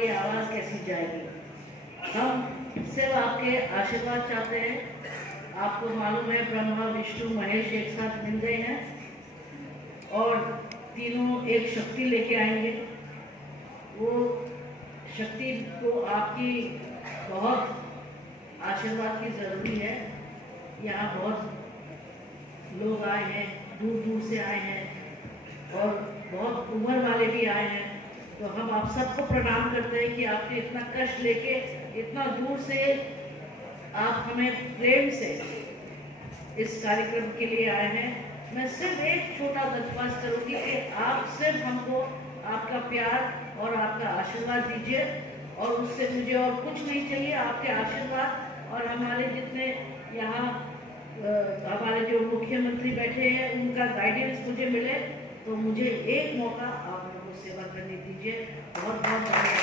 हमारी आवाज़ कैसी जाएगी। हम सिर्फ आपके आशीर्वाद चाहते हैं। आपको मालूम है ब्रह्मा विष्णु महेश एक साथ मिल गए हैं और तीनों एक शक्ति लेके आएंगे। वो शक्ति को आपकी बहुत आशीर्वाद की ज़रूरी है। यहाँ बहुत लोग आए हैं, दूर दूर से आए हैं और बहुत उम्र वाले भी आए हैं। तो हम आप सबको प्रणाम करते हैं कि आपने इतना कष्ट लेके इतना दूर से आप हमें प्रेम से इस कार्यक्रम के लिए आए हैं। मैं सिर्फ एक छोटा दरख्वास्त करूंगी कि आप सिर्फ हमको आपका प्यार और आपका आशीर्वाद दीजिए और उससे मुझे और कुछ नहीं चाहिए। आपके आशीर्वाद और हमारे जितने यहाँ हमारे जो मुख्यमंत्री बैठे हैं उनका गाइडेंस मुझे मिले तो मुझे एक मौका आप लोगों को सेवा करने दीजिए। बहुत बहुत धन्यवाद।